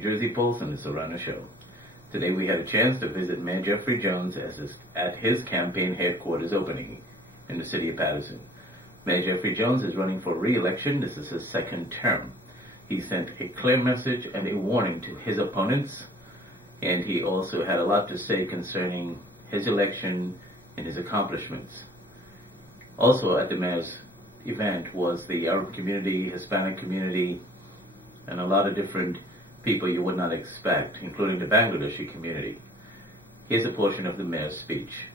Jersey Pulse and the Serrano Show. Today we had a chance to visit Mayor Jeffery Jones at his campaign headquarters opening in the city of Paterson. Mayor Jeffery Jones is running for re-election. This is his second term. He sent a clear message and a warning to his opponents, and he also had a lot to say concerning his election and his accomplishments. Also at the mayor's event was the Arab community, Hispanic community, and a lot of different people you would not expect, including the Bangladeshi community. Here's a portion of the mayor's speech.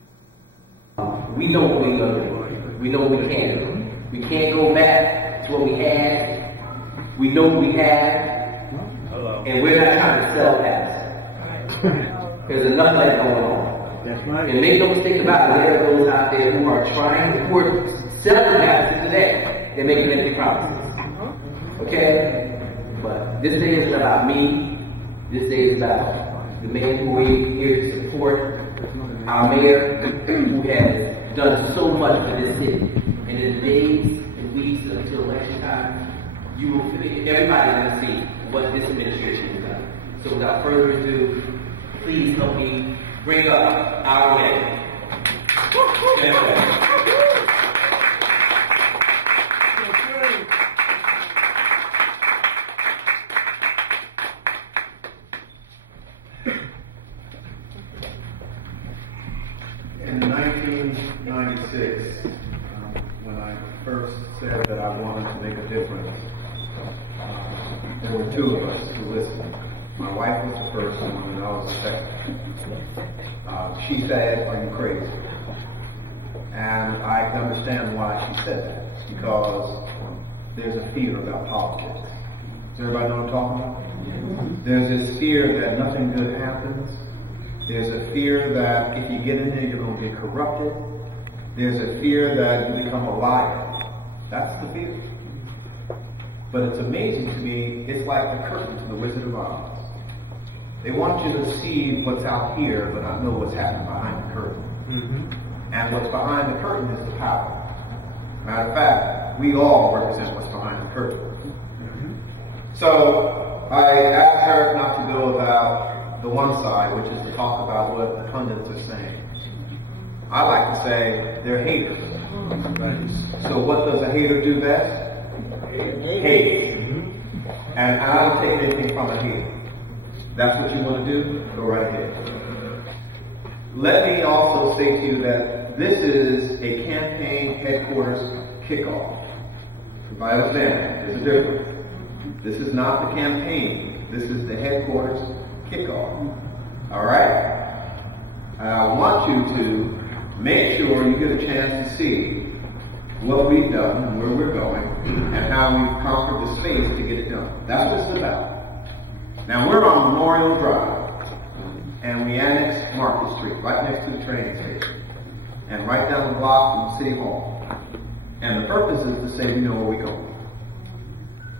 We know what we love to. We know what we can do. We can't go back to what we had. We know what we have. And we're not trying to sell that. There's enough of that going on. That's right. And make no mistake about it, there are those out there who are selling Paterson today. They're making empty promises. Okay? But this day is about me. This day is about the mayor who we're here to support. Our mayor who has done so much for this city. And in the days and weeks until election time, everybody will see what this administration has done. So without further ado, please help me bring up our mayor. In 1996, when I first said that I wanted to make a difference, there were two of us who listened. My wife was the first one, and I was the second. She said, "Are you crazy?" And I can understand why she said that, because there's a fear about politics. Does everybody know what I'm talking about? There's this fear that nothing good happens. There's a fear that if you get in there, you're going to get corrupted. There's a fear that you become a liar. That's the fear. But it's amazing to me, it's like the curtain to the Wizard of Oz. They want you to see what's out here, but not know what's happening behind the curtain. Mm-hmm. And what's behind the curtain is the power. Matter of fact, we all represent what's behind the curtain. Mm-hmm. So I asked her not to go about the one side, which is to talk about what the pundits are saying. I like to say they're haters. So what does a hater do best? Hate. And I don't take anything from a hater. That's what you want to do? Go right ahead. Let me also say to you that this is a campaign headquarters kickoff. I understand that. There's a difference. This is not the campaign. This is the headquarters kickoff. All right? And I want you to make sure you get a chance to see what we've done and where we're going and how we've conquered the space to get it done. That's what it's about. Now we're on Memorial Drive and we annexed Market Street right next to the train station and right down the block from City Hall. And the purpose is to say we know where we're going.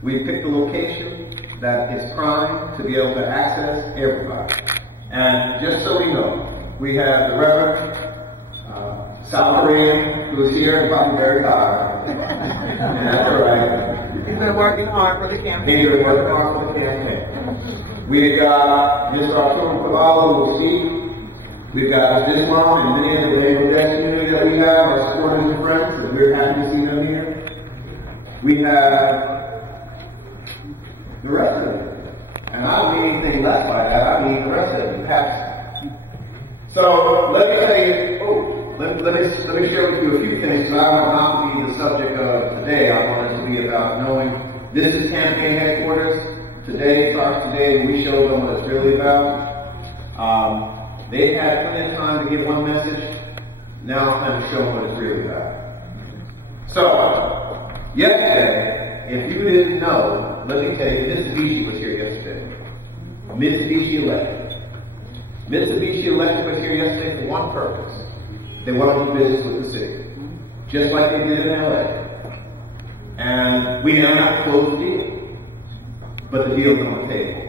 We picked a location that is primed to be able to access everybody. And just so we know, we have the Reverend South Korean, who is here and probably very tired. And that's all right. He's been working hard for the campaign. He's been working hard for the campaign. We've got Mr. Arturo Cavallo, who will speak. We've got Islam and many of the Bangladesh community that we have, our supporters and friends, and we're happy to see them here. We have the rest of it. And I don't mean anything less by that. I mean the rest of it. So let me tell you, let me share with you a few things. I want not to be the subject of today. I want it to be about knowing this is campaign headquarters. Today starts today, and we show them what it's really about. They had plenty of time to get one message. Now it's time to show them what it's really about. So, yesterday, if you didn't know, let me tell you, Mitsubishi was here yesterday. Mitsubishi Electric. Mitsubishi Electric was here yesterday for one purpose. They want to do business with the city. Just like they did in LA. And we now have to close the deal. But the deal's on the table.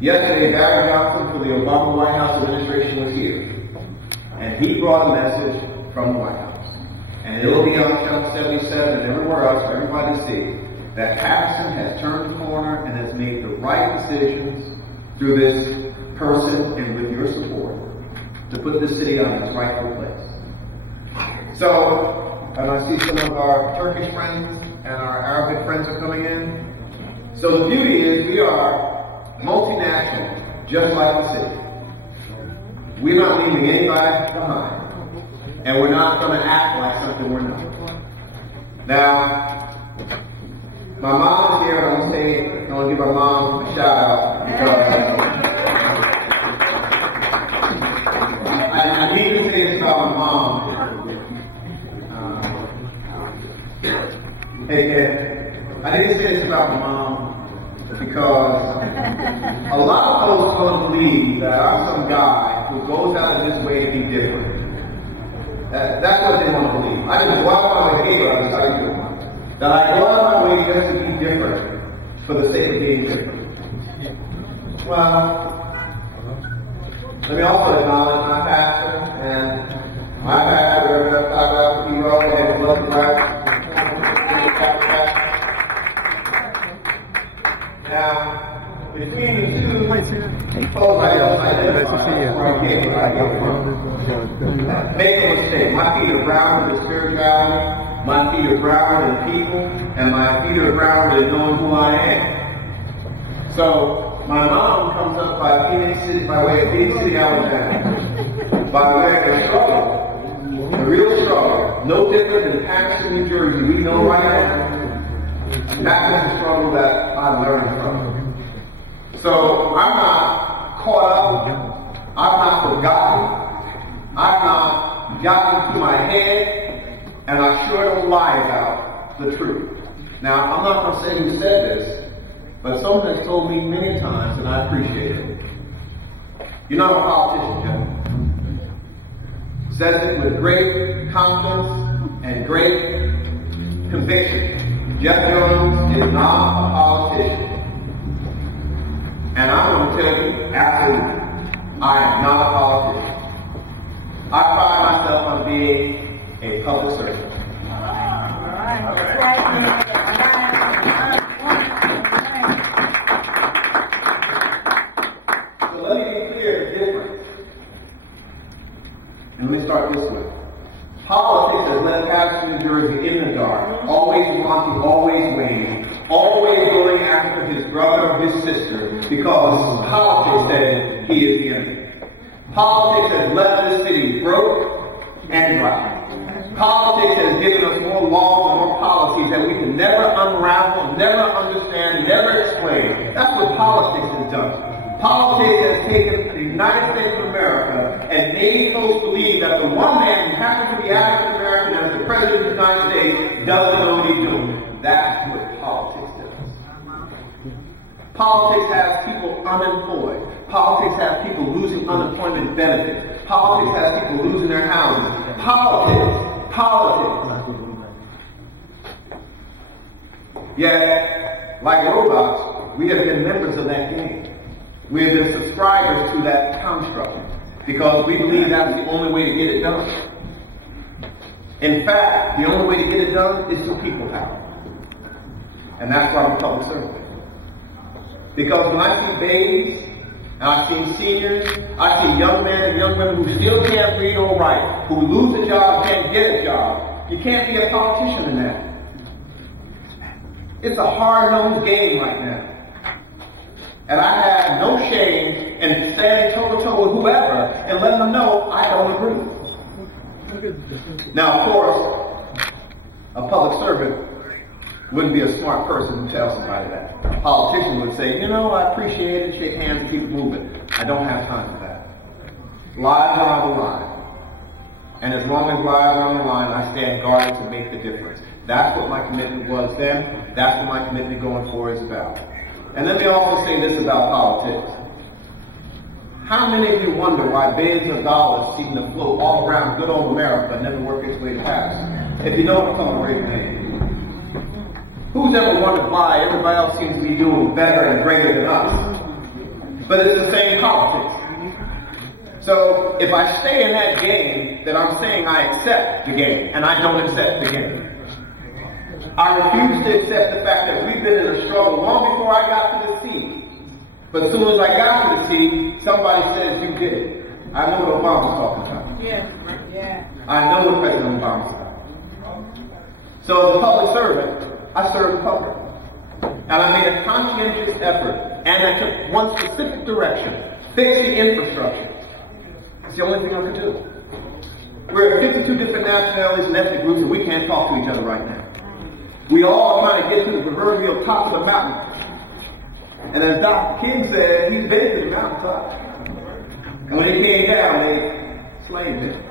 Yesterday, Barry Johnson for the Obama White House administration was here. And he brought a message from the White House. And it'll be on Channel 77 and everywhere else for everybody to see that Paterson has turned the corner and has made the right decisions through this person and with your support to put this city on its rightful place. So, and I see some of our Turkish friends and our Arabic friends are coming in. So the beauty is we are multinational, just like the city. We're not leaving anybody behind. And we're not going to act like something we're not. Now, my mom is here. I want to give my mom a shout out. I need to say this about my mom. I need to say this about my mom because a lot of folks don't believe that I'm some guy who goes out of his way to be different. That's what they want to believe. I just go out of my way, that I go out of my way just to be different for the sake of being different. Well, let me also acknowledge my pastor and my pastor, Reverend Dr. and blessed right. Now, between the two folks I make no mistake, my feet are brown with the spirituality, my feet are brown with the people, and my feet are brown with knowing who I am. So, my mom comes up by way of Phoenix City, Alabama, by way of a struggle, a real struggle, no different than Paterson, New Jersey, we know right now. That was the struggle that I learned from. So I'm not caught up, I'm not forgotten, I've not gotten to my head, and I sure don't lie about the truth. Now, I'm not going to say who said this, but someone has told me many times, and I appreciate it. You're not a politician, Jeff. Says it with great confidence and great conviction. Jeffery Jones is not a politician. And I'm going to tell you, absolutely, I am not a politician. I pride myself on being a public servant. So let me be clear, the difference. And let me start this way. Politics has left Paterson, New Jersey in the dark, always wanting, always waiting, always going after his brother or his sister because politics said he is the enemy. Politics has left this city broke and dry. Politics has given us more laws and more policies that we can never unravel, never understand, never explain. That's what politics has done. Politics has taken the United States of America and made folks believe that the one man who happens to be African American as the President of the United States doesn't know what he's doing. That's what politics does. Politics has people unemployed. Politics has people losing unemployment benefits. Politics has people losing their houses. Politics. Yet, like robots, we have been members of that game. We have been subscribers to that construct because we believe that's the only way to get it done. In fact, the only way to get it done is through people power. And that's why I'm a public servant. Because when I see babies, and I see seniors, I see young men and young women who still can't read or write, who lose a job, can't get a job, you can't be a politician in that. It's a hard-nosed game right now. And I have no shame in standing toe-to-toe with whoever and letting them know I don't agree. Now, of course, a public servant wouldn't be a smart person to tell somebody that. A politician would say, you know, I appreciate it, shake hands and keep moving. I don't have time for that. Lives are on the line. And as long as lives are on the line, I stand guarded to make the difference. That's what my commitment was then. That's what my commitment going forward is about. And let me also say this about politics. How many of you wonder why billions of dollars seem to float all around good old America but never work its way past? If you don't, come and raise your hand. Who's ever wondered why everybody else seems to be doing better and greater than us? But it's the same politics. So if I stay in that game, then I'm saying I accept the game, and I don't accept the game. I refuse to accept the fact that we've been in a struggle long before I got to the seat. But as soon as I got to the T, somebody says you did it. I know what Obama's talking about. Yeah. I know what President Obama's about. So as a public servant, I serve the public. And I made a conscientious effort, and I took one specific direction: fix the infrastructure. It's the only thing I could do. We're 52 different nationalities and ethnic groups, and we can't talk to each other right now. We all are trying to get to the proverbial top of the mountain. And as Dr. King said, he's been to the mountaintop. And when he came down, they slayed him.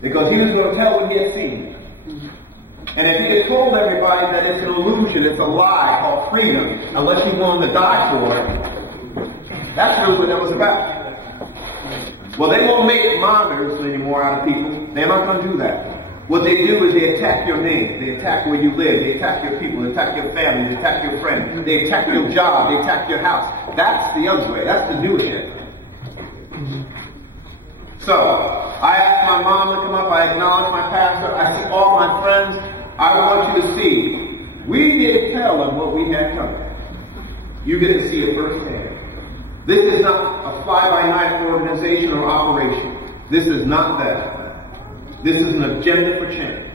Because he was going to tell what he had seen. And if he had told everybody that it's an illusion, it's a lie called freedom, unless you willing to die for it, that's really what that was about. Well, they won't make monitors anymore out of people. They're not going to do that. What they do is they attack your name. They attack where you live. They attack your people. They attack your family. They attack your friends. They attack your job. They attack your house. That's the other way. That's the new shit. So, I asked my mom to come up. I acknowledged my pastor. I see all my friends. I want you to see. We didn't tell them what we had coming. You get to see it firsthand. This is not a fly-by-night organization or operation. This is not that. This is an agenda for change.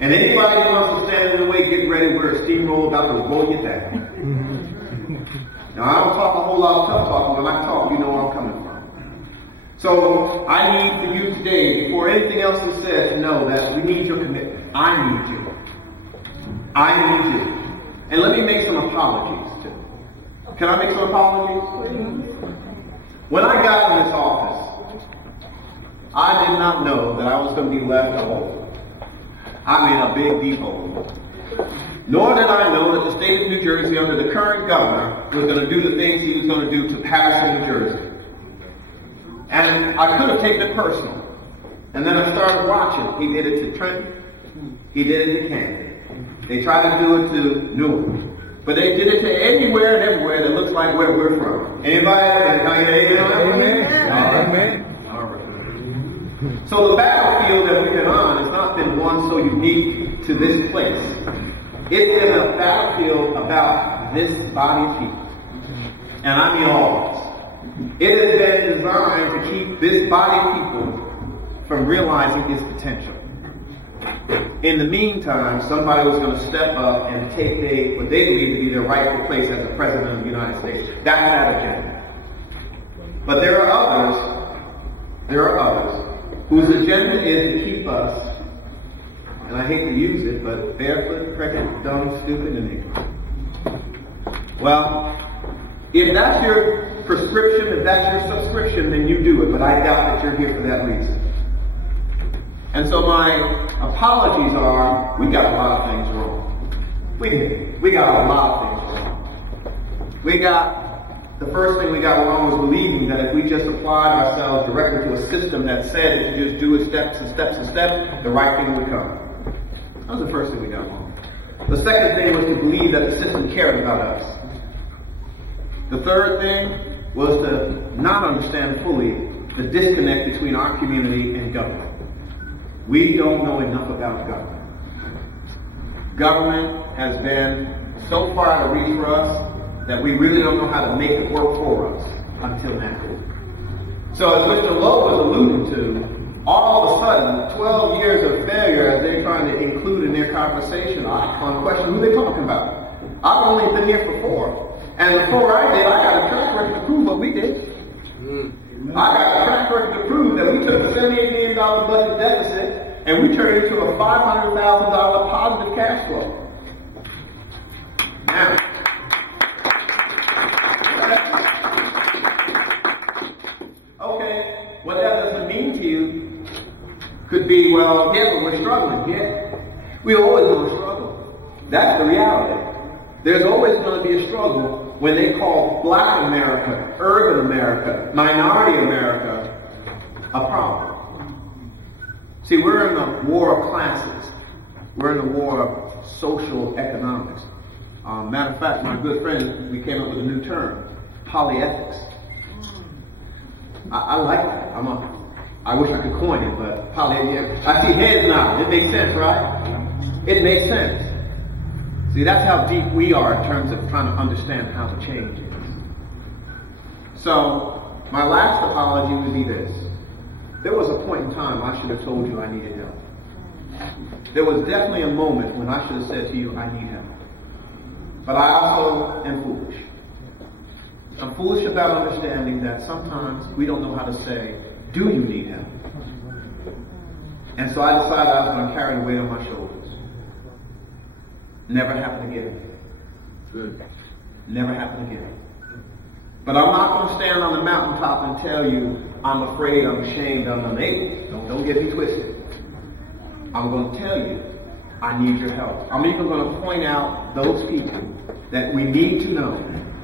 And anybody who wants to stand in the way, get ready. We're a steamroller about to roll you down. Now, I don't talk a whole lot of tough talk. When I talk, you know where I'm coming from. So, I need for you today, before anything else is said, to know that we need your commitment. I need you. I need you. And let me make some apologies, too. Can I make some apologies? When I got in this office, I did not know that I was going to be left alone. I mean, a big deep hole. Nor did I know that the state of New Jersey, under the current governor, was going to do the things he was going to do to Paterson, New Jersey. And I could have taken it personal. And then I started watching. He did it to Trenton. He did it to Camden. They tried to do it to Newark. But they did it to anywhere and everywhere that looks like where we're from. Anybody? Amen. Amen. All right. So the battlefield that we've been on has not been one so unique to this place. It's been a battlefield about this body of people. And I mean all of us. It has been designed to keep this body of people from realizing its potential. In the meantime, somebody was going to step up and take what they believe to be their rightful place as the President of the United States. That's that agenda. But there are others whose agenda is to keep us, and I hate to use it, but barefoot, pregnant, dumb, stupid, and ignorant. Well, if that's your prescription, if that's your subscription, then you do it, but I doubt that you're here for that reason. And so my apologies are, we got a lot of things wrong. We got a lot of things wrong. The first thing we got wrong was believing that if we just applied ourselves directly to a system that said if you just do it steps and steps and steps, the right thing would come. That was the first thing we got wrong. The second thing was to believe that the system cared about us. The third thing was to not understand fully the disconnect between our community and government. We don't know enough about government. Government has been so far out of reach for us that we really don't know how to make it work for us until now. So as Mr. Lowe was alluding to, all of a sudden, 12 years of failure as they're trying to include in their conversation on question who they're talking about. I've only been here for 4. And before I did, I got a track record to prove what we did. I got a track record to prove that we took a $78 million budget deficit and we turned it into a $500,000 positive cash flow. Now, okay, what that doesn't mean to you could be, well, yeah, but we're struggling. Yeah, we always going to struggle. That's the reality. There's always going to be a struggle when they call Black America, urban America, minority America a problem. See, we're in a war of classes. We're in a war of social economics. Matter of fact, my good friend, we came up with a new term, polyethics. I like that. I wish I could coin it, but polyethics. I see heads now. It makes sense, right? It makes sense. See, that's how deep we are in terms of trying to understand how the change is. So, my last apology would be this. There was a point in time I should have told you I needed help. There was definitely a moment when I should have said to you, I need help. But I also am foolish. I'm foolish about understanding that sometimes we don't know how to say, do you need help? And so I decided I was going to carry the weight on my shoulders. Never happened again. Good. Never happened again. But I'm not going to stand on the mountaintop and tell you, I'm afraid, I'm ashamed, I'm unable. Don't get me twisted. I'm going to tell you, I need your help. I'm even going to point out those people that we need to know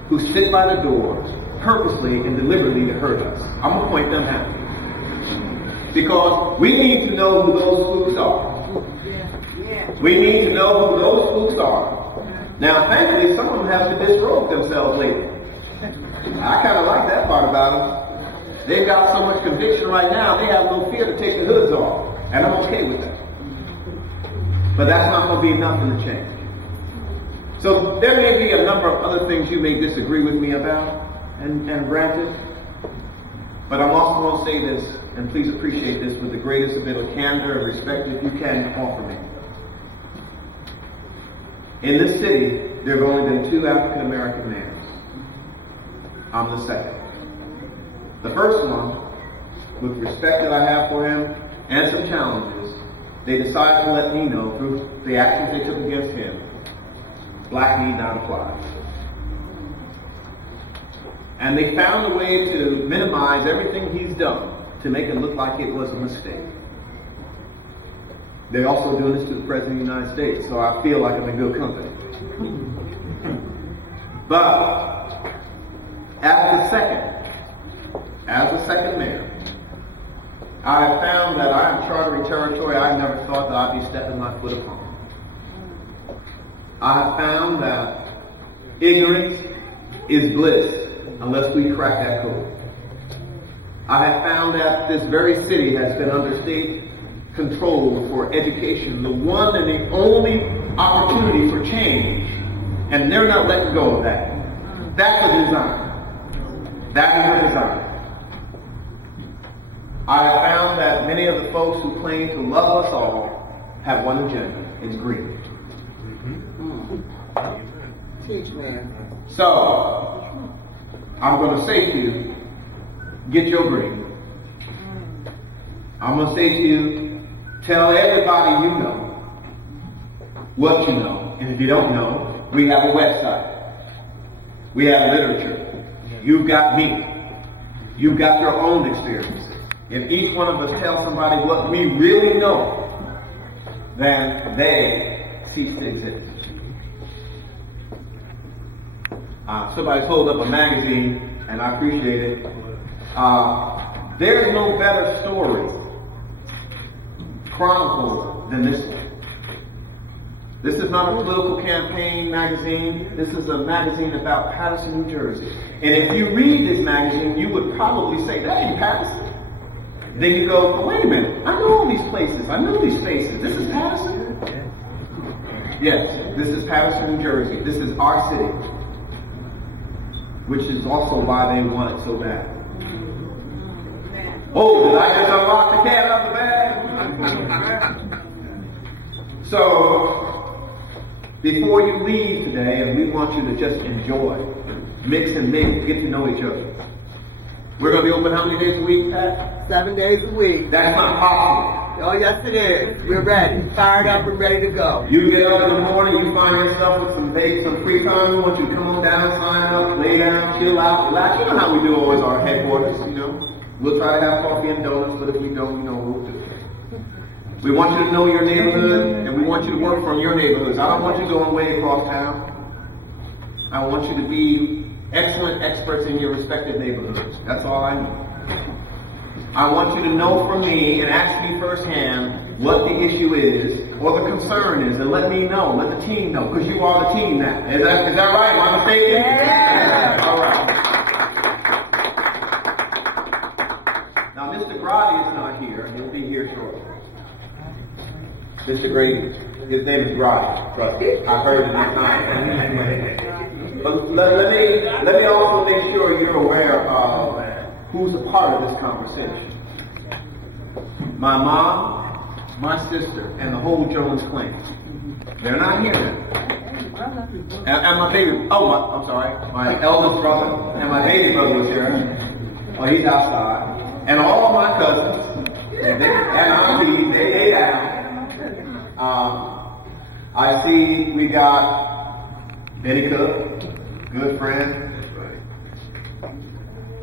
who sit by the doors purposely and deliberately to hurt us. I'm going to point them out. Because we need to know who those spooks are. We need to know who those spooks are. Now, thankfully, some of them have to disrobe themselves lately. I kind of like that part about them. They've got so much conviction right now, they have no fear to take the hoods off. And I'm okay with that. But that's not going to be nothing to change. So there may be a number of other things you may disagree with me about, and granted. But I'm also going to say this, and please appreciate this with the greatest bit of candor and respect that you can offer me. In this city, there have only been 2 African American mayors. I'm the second. The first one, with respect that I have for him and some challenges, they decided to let me know through the actions they took against him, black need not apply. And they found a way to minimize everything he's done to make it look like it was a mistake. They're also doing this to the President of the United States, so I feel like I'm in good company. But as the second mayor, I have found that I am chartering territory I never thought that I'd be stepping my foot upon. I have found that ignorance is bliss unless we crack that code. I have found that this very city has been under state control for education, the one and the only opportunity for change, and they're not letting go of that. That's a design. That is a design. I have found that many of the folks who claim to love us all have one agenda. It's greed. Teach, man. So, I'm going to say to you, get your greed. I'm going to say to you, tell everybody you know what you know. And if you don't know, we have a website. We have literature. You've got me. You've got your own experiences. If each one of us tell somebody what we really know, then they cease to exist. Somebody pulled up a magazine, and I appreciate it. There's no better story chronicled than this one. This is not a political campaign magazine. This is a magazine about Paterson, New Jersey. And if you read this magazine, you would probably say, that ain't Paterson. Then you go, oh, wait a minute, I know all these places. I know these faces. This is Paterson? Yes, this is Paterson, New Jersey. This is our city. Which is also why they want it so bad. Oh, did I just unlock the cat out of the bag? So, before you leave today, and we want you to just enjoy, mix and mingle, get to know each other. We're going to be open how many days a week, Pat? 7 days a week. That's not possible. Oh, yes it is. We're ready. Fired up and ready to go. You get up in the morning, you find yourself with some free time. We want you to come on down, sign up, lay down, chill out, relax. You know how we do always our headquarters, you know. We'll try to have coffee and donuts, but if we don't, you know what we'll do. We want you to know your neighborhood, and we want you to work from your neighborhoods. I don't want you going way across town. I want you to be excellent experts in your respective neighborhoods. That's all I need. I want you to know from me and ask me firsthand what the issue is or the concern is, and let me know, let the team know, because you are the team now. Is that right? Am I mistaken? Yeah. All right. Now, Mr. Grady is not here, and he'll be here shortly. Mr. Grady, his name is Grady. I heard it this time. But let me also make sure you're aware of who's a part of this conversation. My mom, my sister, and the whole Jones clan. They're not here now. And my baby, I'm sorry, my eldest brother and my baby brother was here. Well, he's outside. And all my cousins, and aunties, they down. I see we got Benny Cook, good friend.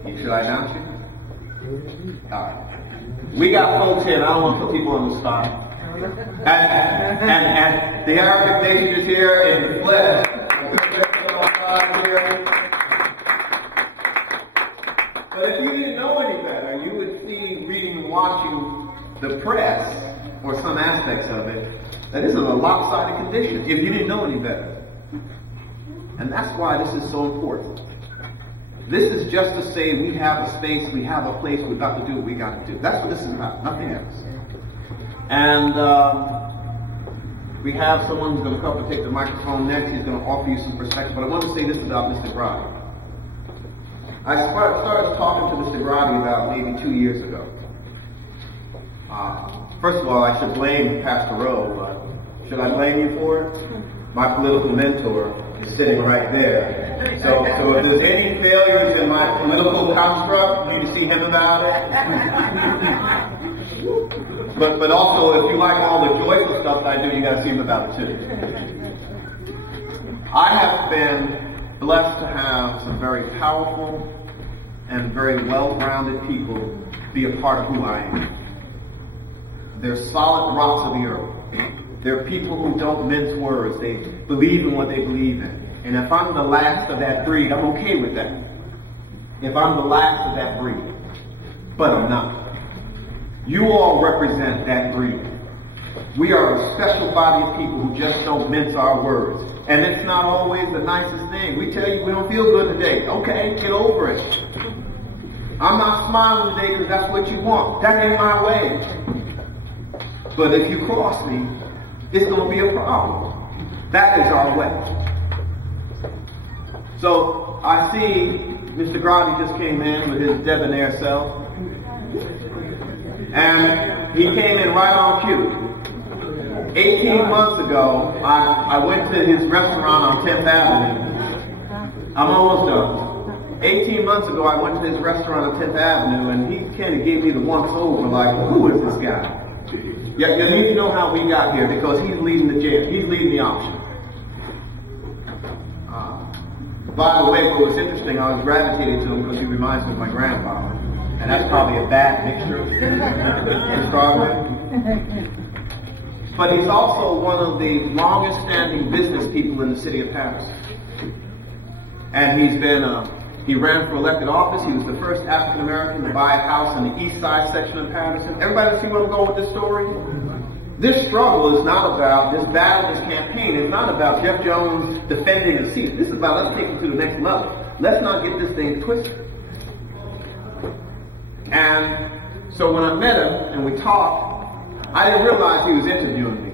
Should I announce you? All right. We got folks here, and I don't want to put people on the spot. And the Arabic nation is here in the flesh. But if you didn't know any better, you would see, reading and watching the press, or some aspects of it, that this is a lopsided condition, if you didn't know any better. And that's why this is so important. This is just to say we have a space, we have a place, we've got to do what we got to do. That's what this is about, nothing else. And we have someone who's going to come and take the microphone next. He's going to offer you some perspective. But I want to say this about Mr. Grady. I started talking to Mr. Grady about maybe 2 years ago. First of all, I should blame Pastor Rowe, but should I blame you for it? My political mentor is sitting right there. So if there's any failures in my political construct, you need to see him about it. But also, if you like all the joyful stuff that I do, you got to see him about it too. I have been blessed to have some very powerful and very well-rounded people be a part of who I am. They're solid rocks of the earth. They're people who don't mince words. They believe in what they believe in. And if I'm the last of that breed, I'm okay with that. If I'm the last of that breed. But I'm not. You all represent that breed. We are a special body of people who just don't mince our words. And it's not always the nicest thing. We tell you we don't feel good today. Okay, get over it. I'm not smiling today because that's what you want. That ain't my way. But if you cross me, it's going to be a problem. That is our way. So I see Mr. Grady just came in with his debonair self. And he came in right on cue. 18 months ago, I went to his restaurant on 10th Avenue. I'm almost done. 18 months ago, I went to his restaurant on 10th Avenue, and he kind of gave me the once over, like, who is this guy? You need to know how we got here, because he's leading the jail. He's leading the auction. By the way, what was interesting, I was gravitating to him because he reminds me of my grandfather. And that's probably a bad mixture. But he's also one of the longest standing business people in the city of Paterson. And he ran for elected office. He was the first African American to buy a house in the east side section of Paterson. Everybody see where I'm going with this story? This struggle is not about, this battle, this campaign, it's not about Jeff Jones defending a seat. This is about let's take it to the next level. Let's not get this thing twisted. And so when I met him and we talked, I didn't realize he was interviewing me.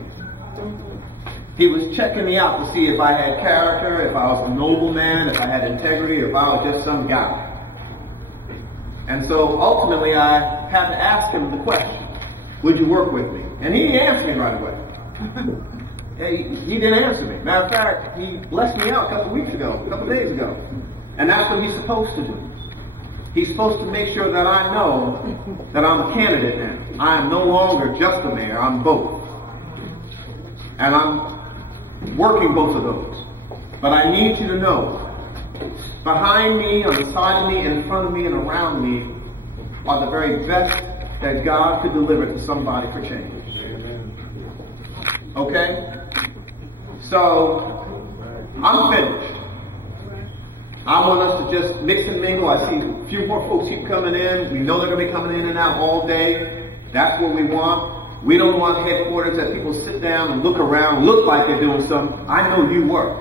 He was checking me out to see if I had character, if I was a noble man, if I had integrity, or if I was just some guy. And so ultimately I had to ask him the question, would you work with me? And he didn't answer me right away. He didn't answer me. Matter of fact, he blessed me out a couple days ago. And that's what he's supposed to do. He's supposed to make sure that I know that I'm a candidate now. I am no longer just a mayor, I'm both. And I'm working both of those. But I need you to know, behind me, on the side of me, in front of me, and around me, are the very best that God could deliver to somebody for change. Okay? So, I'm finished. I want us to just mix and mingle. I see a few more folks keep coming in. We know they're going to be coming in and out all day. That's what we want. We don't want headquarters that people sit down and look around, look like they're doing something. I know you work.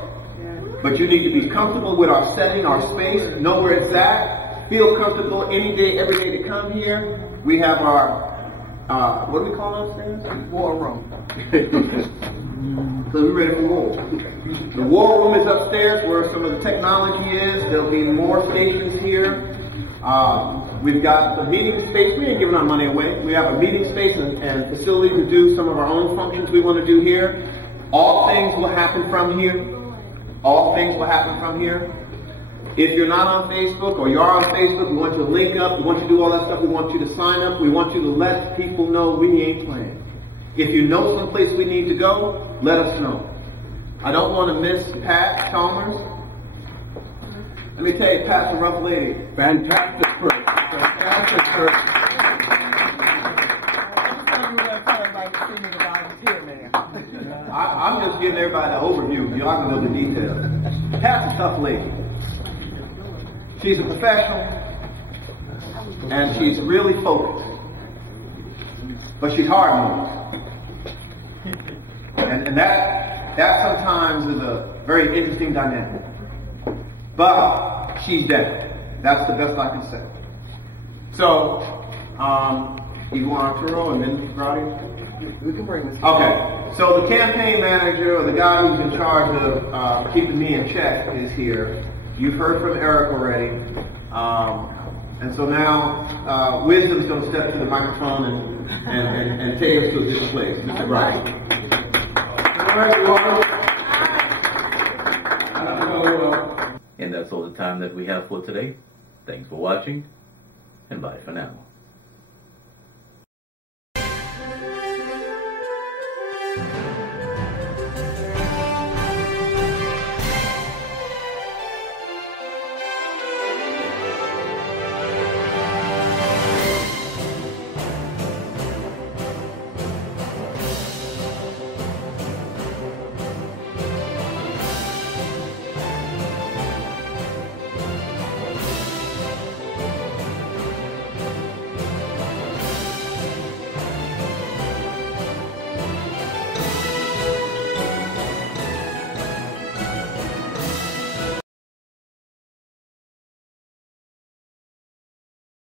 But you need to be comfortable with our setting, our space, know where it's at, feel comfortable any day, every day to come here. We have our, what do we call those things? War room. So we're ready for war. The war room is upstairs where some of the technology is. There'll be more stations here. We've got the meeting space. We ain't giving our money away. We have a meeting space and facility to do some of our own functions we want to do here. All things will happen from here. All things will happen from here. If you're not on Facebook or you are on Facebook, we want you to link up. We want you to do all that stuff. We want you to sign up. We want you to let people know we ain't playing. If you know someplace we need to go, let us know. I don't want to miss Pat Chalmers. Let me tell you, Pat's a rough lady. Fantastic person. Fantastic person. I'm just giving everybody the overview. Y'all can know the details. Pat's a tough lady. She's a professional, and she's really focused. But she's hard-nosed. And that sometimes is a very interesting dynamic. But she's there. That's the best I can say. So, Ivo Arturo and then Rowdy? We can bring this. Okay. So the campaign manager, or the guy who's in charge of keeping me in check, is here. You've heard from Eric already. And so now, Wisdom's going to step to the microphone and take us to this place. Mr. Bright. And that's all the time that we have for today. Thanks for watching, and bye for now.